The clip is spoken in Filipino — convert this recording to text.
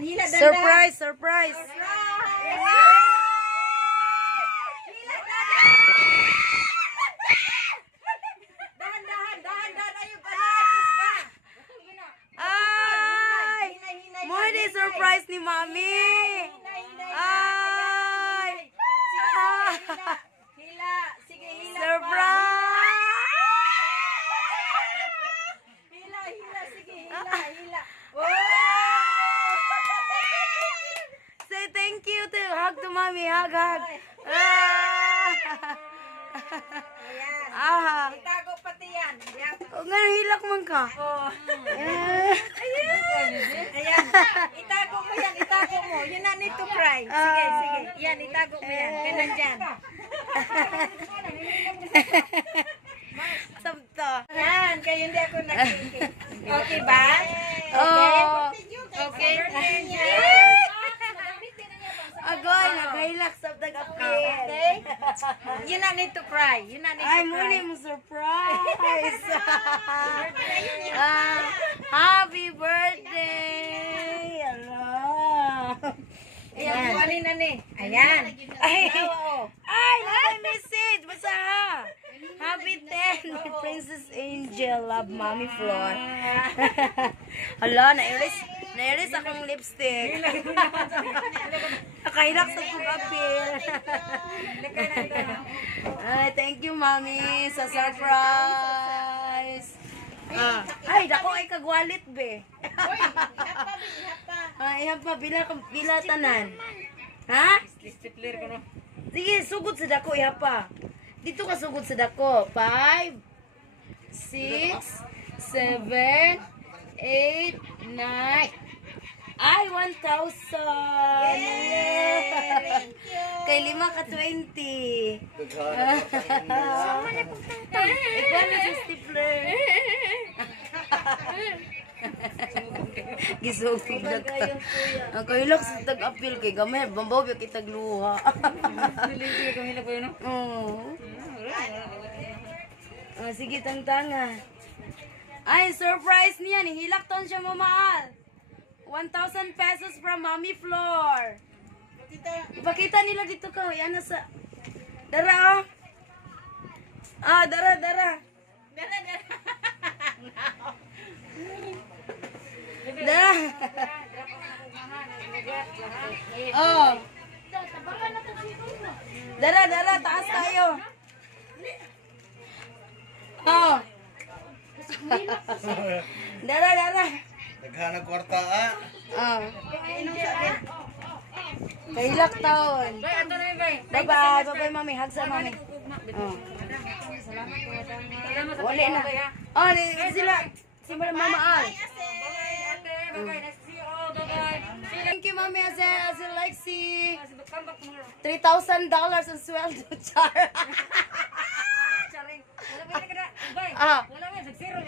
hila dandan. Surprise, surprise. Ay! Mo di surprise ni Mami. Ay! Hila, sige hila. Surprise! Hila, sige hila. Say thank you to hug to Mami, hug. Ayan. Itago pati yan. Oh, nga hilak man ka. Ayan. Itago mo yan, itago mo. You not need to cry. Sige. Yan, itago mo yan. Ganun dyan. Sabto. Yan, kayo hindi ako nagkiki. Okay ba? Okay. Agoy, nagahilak sa tagapil. Okay. You not need to cry. You not need to Ay, cry. muna yung surprise. Happy birthday! Allah. Ayan, kuhanin na ni. Ayan. Ay, naka-message. Basta ha. Happy 10 ni Princess Angel. Love, Mommy Flor. Hala, na-erase akong lipstick. Nakahilak sa tagapil. Ay, thank you, Mommy, sa surprise. Ay, dako ay kagwalit, be. Ay, ihapa, bila tanan. Ha? Sige, sugod sa dako, ihapa. Dito ka sugod sa dako. 5, 6, 7, 8, 9. Ay, 1,000. Thank you. Kay 5 ka 20. Ikaw na sa stapler. Gisugod na ka. Ang kahilak sa tag-apil kay gamay. Bambaw yung kitag luha. Sige, tangtanga. Ay, surprise niya. Nihilak ton siya mamahal. 1,000 pesos from Mommy Flor. Ipakita nila dito ka. Yan na sa... Dara, oh. Dara. Dara. Oh. Dara, taas tayo. Oh. Dara. Naghanap kwarta ah. Oh. Kahilak taon. Bye-bye, Mami. Hug sa Mami. Oh. Wala na. Oh, sila. Si Mama Al. Thank you, Mami. As Lexi. $3,000 ang sweldo, Char. Wala ba? Ah. Wala ba? Zero.